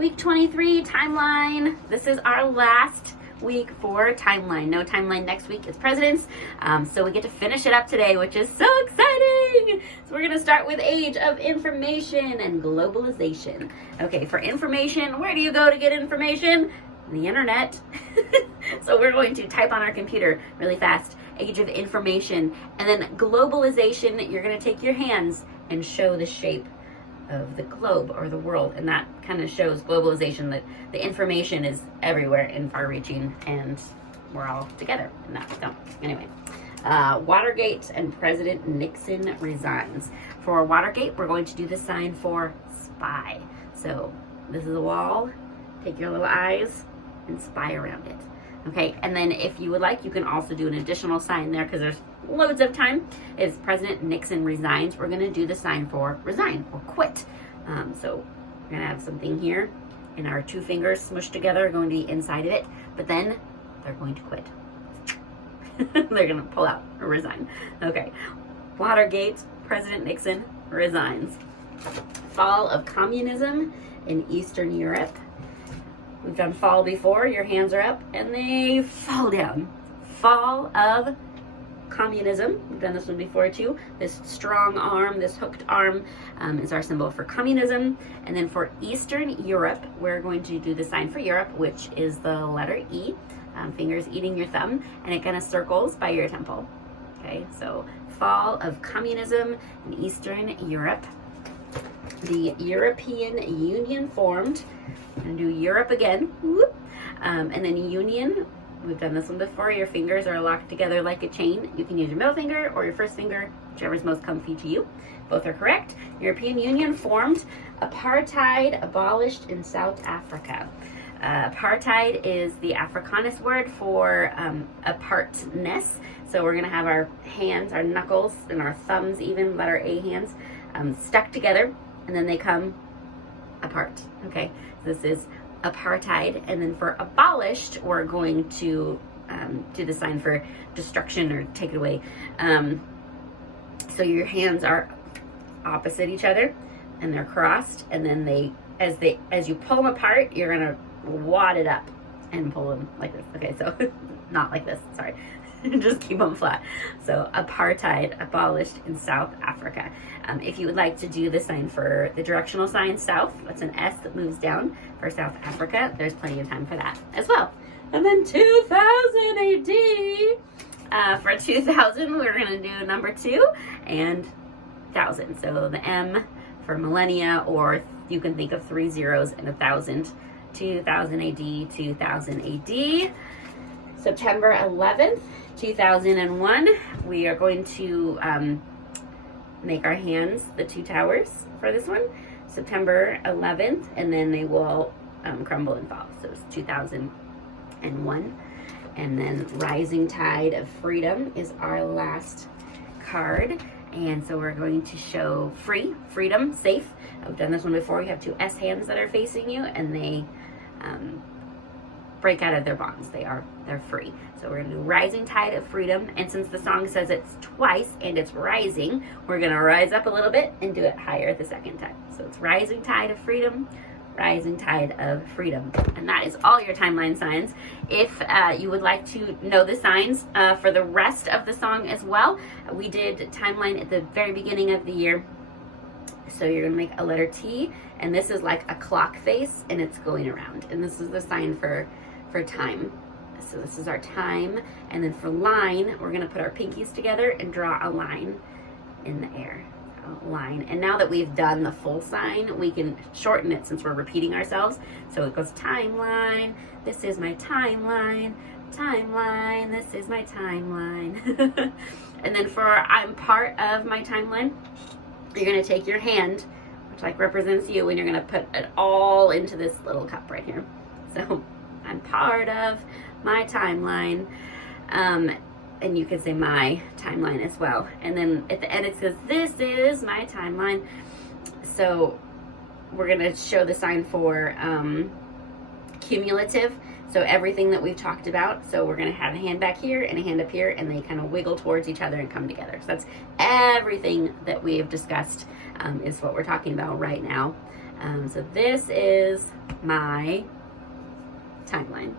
Week 23 timeline. This is our last week for timeline. No timeline next week. It's President's. So we get to finish it up today, which is so exciting. So we're going to start with age of information and globalization. Okay, for information, where do you go to get information? The internet. So we're going to type on our computer really fast, age of information, and then globalization, you're going to take your hands and show the shape of the globe or the world, and that kind of shows globalization, that the information is everywhere and far-reaching, and we're all together in that. So anyway, Watergate and President Nixon resigns. For Watergate, we're going to do the sign for spy. So this is a wall. Take your little eyes and spy around it. Okay, and then if you would like, you can also do an additional sign there because there's loads of time. If President Nixon resigns, we're going to do the sign for resign or quit. So we're going to have something here, and our two fingers smushed together are going to be inside of it, but then they're going to quit. They're going to pull out or resign. Okay, Watergate, President Nixon resigns. Fall of communism in Eastern Europe. We've done fall before. Your hands are up and they fall down. Fall of communism. We've done this one before too. This strong arm, this hooked arm is our symbol for communism. And then for Eastern Europe, we're going to do the sign for Europe, which is the letter E. Fingers eating your thumb, and it kind of circles by your temple. Okay, so fall of communism in Eastern Europe. The European Union formed. I'm going to do Europe again. Whoop. And then Union. We've done this one before. Your fingers are locked together like a chain. You can use your middle finger or your first finger, whichever is most comfy to you. Both are correct. European Union formed. Apartheid abolished in South Africa. Apartheid is the Afrikaans word for apartness. So we're going to have our hands, our knuckles, and our thumbs even, letter A hands, stuck together, and then they come apart. Okay, so this is apartheid. And then for abolished, we're going to do the sign for destruction or take it away. So your hands are opposite each other and they're crossed, and then as you pull them apart, you're gonna wad it up and pull them like this. Okay, so not like this, sorry. Just keep them flat. So apartheid abolished in South Africa. If you would like to do the sign for the directional sign south, that's an S that moves down for South Africa. There's plenty of time for that as well. And then 2000 AD. For 2000, we're going to do number 2 and 1000. So the M for millennia, or you can think of 3 zeros and 1,000. 2000 AD, 2000 AD. September 11th, 2001, we are going to make our hands the 2 towers for this one. September 11th, and then they will crumble and fall. So it's 2001. And then Rising Tide of Freedom is our last card. And so we're going to show free, freedom, safe. I've done this one before. You have 2 S hands that are facing you, and they break out of their bonds. They're free. So we're going to do Rising Tide of Freedom. And since the song says it's twice and it's rising, we're going to rise up a little bit and do it higher the second time. So it's Rising Tide of Freedom, Rising Tide of Freedom. And that is all your timeline signs. If you would like to know the signs for the rest of the song as well, we did timeline at the very beginning of the year. So you're going to make a letter T, and this is like a clock face, and it's going around. And this is the sign for time. So this is our time. And then for line, we're going to put our pinkies together and draw a line in the air. A line. And now that we've done the full sign, we can shorten it since we're repeating ourselves. So it goes timeline. This is my timeline. Timeline. This is my timeline. And then for I'm part of my timeline, you're going to take your hand, which like represents you, and you're going to put it all into this little cup right here. So I'm part of my timeline. And you can say my timeline as well. And then at the end it says, this is my timeline. So we're going to show the sign for cumulative. So everything that we've talked about. So we're going to have a hand back here and a hand up here, and they kind of wiggle towards each other and come together. So that's everything that we have discussed is what we're talking about right now. So this is my timeline.